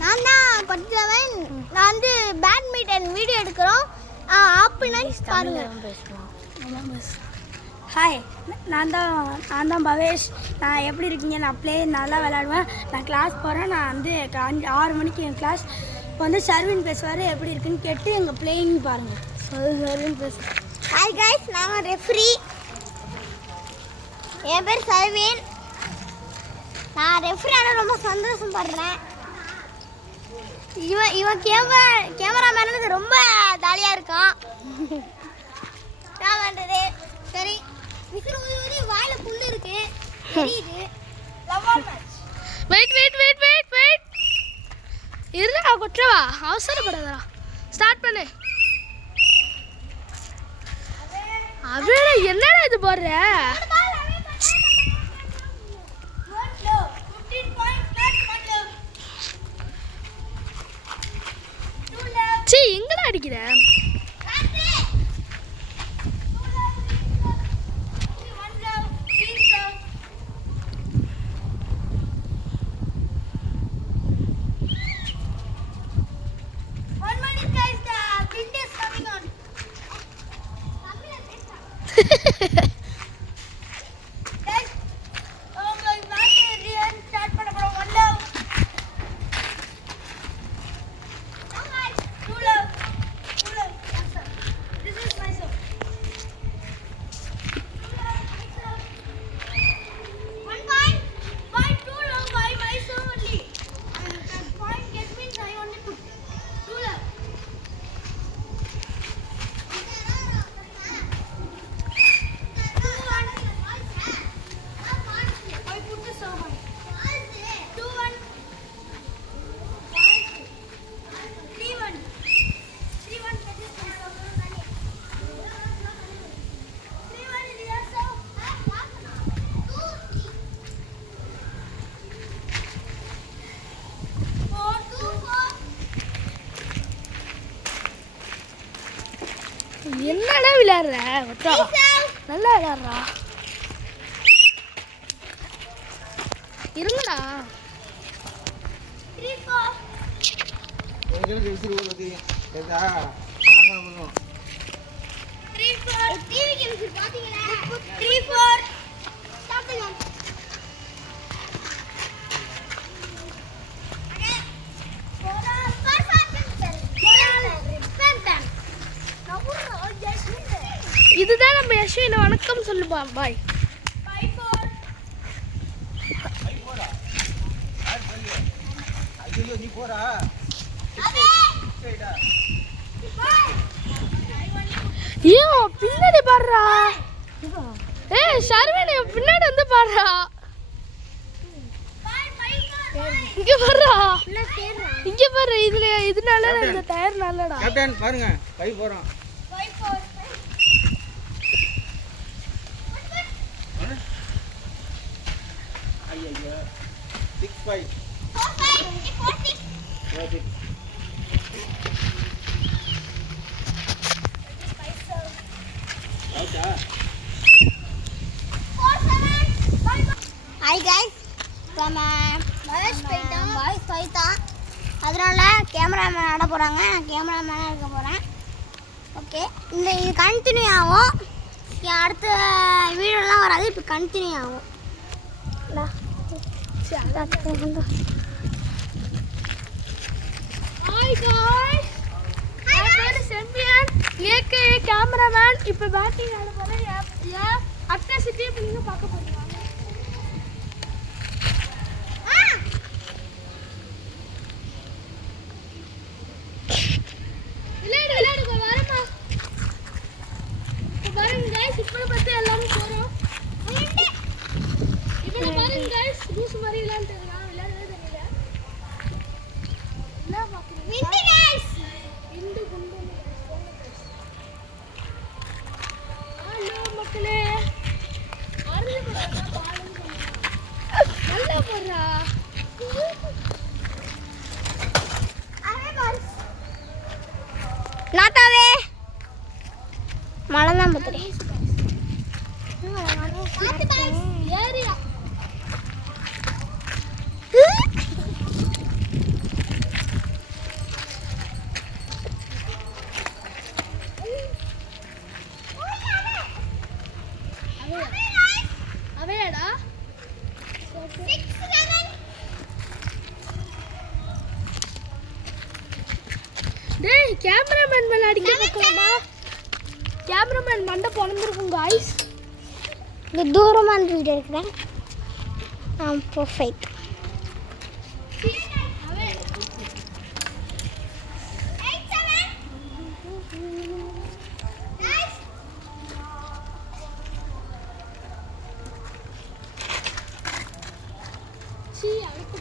நான் தான் கொச்சவன். நான் வந்து பேட்மிண்டன் வீடியோ எடுக்கிறோம். ஆப்பினன்ஸ் பாருங்க. ஹாய், நான் தான் பவேஷ். நான் எப்படி இருக்கீங்க? நான் நல்லா விளையாடுவேன். நான் கிளாஸ் போகிறேன். நான் வந்து 6 மணிக்கு என் கிளாஸ். இப்போ வந்து சர்வின் பேசுவார். எப்படி இருக்குன்னு கேட்டு எங்கள் பிளேயிங் பாருங்கள். சர்வின் பேசு. ஹாய் கைஸ், நாங்கள் ரெஃப்ரி. என் பேர் சர்வின். நான் ரெஃப்ரி ஆனால் ரொம்ப சந்தோஷப்படுறேன். இவன் கேமராமேனுக்கு ரொம்ப ஜாலியாக இருக்கான். நான் பண்ணுறது சரி. விசிறு ஊதி வாயில புல்லு இருக்கு தெரியுது. வெயிட் இருடா கொற்றவா, அவசரப்படாதடா. ஸ்டார்ட் பண்ணு. அவளே என்னடா இது போடுற? சீ, எங்கடா அடிக்கிற? என்னடா விளையாடுற? நல்லா விளையாடுறா. இருங்கடா. இதுதான் நம்ம யஷ்வின வணக்கம் சொல்லுப்பா. பாய். ஐயோ, பின்னாடி பாடுறா. ஷர்வின் பின்னாடி வந்து பாடுறா. இங்க பாடுறா. இங்க பாரு. இதனால இந்த டயர் நல்லடா. கேப்டன் பாருங்க, பை போறோம். ஐயா 6-5 4-6 ஹாய் கைஸ், நம்ம பாய்ஸ் போயிட்டோம். அதனால கேமராமேன் ஆட போகிறாங்க. நான் கேமராமேனாக இருக்க போகிறேன். ஓகே, இது கண்டினியூ ஆகும். அடுத்த வீடியோலாம் வராது, இப்போ கண்டினியூ ஆகும். ஹாய் காய்ஸ், என் பேர் செம்பியன், ஏகே கேமராமேன். இப்போ பேட்டிங் ஆட போகிறேன். அட்டை சிட்டி பிள்ளைங்க பார்க்க போகிறாங்க. விளையாடுங்க, வரமா. பாருங்க கைஸ், இப்போ பார்த்து எல்லாரும் போகிறோம். இப்போ பாருங்க கைஸ், லூஸ் மாதிரி விளையாண்டு விளையாடவே தெரியல. என்ன பார்க்குறீங்க கைஸ்? இந்து குண்டு. ஹலோ மக்களே, ஆரஞ்சு போடுறா. நல்லா போடுறா. நாட்டாவே மழை தான் பத்துறேன். ஏரியா கேமராமேன் மேல அடிக்க பார்க்கலாமா? கேமராமேன் மண்டை பொழந்துருக்கும் காய்ஸ். இந்த தூரமாக இருந்துட்டு இருக்கிறேன். பர்ஃபெக்ட். சீ அழுக்கு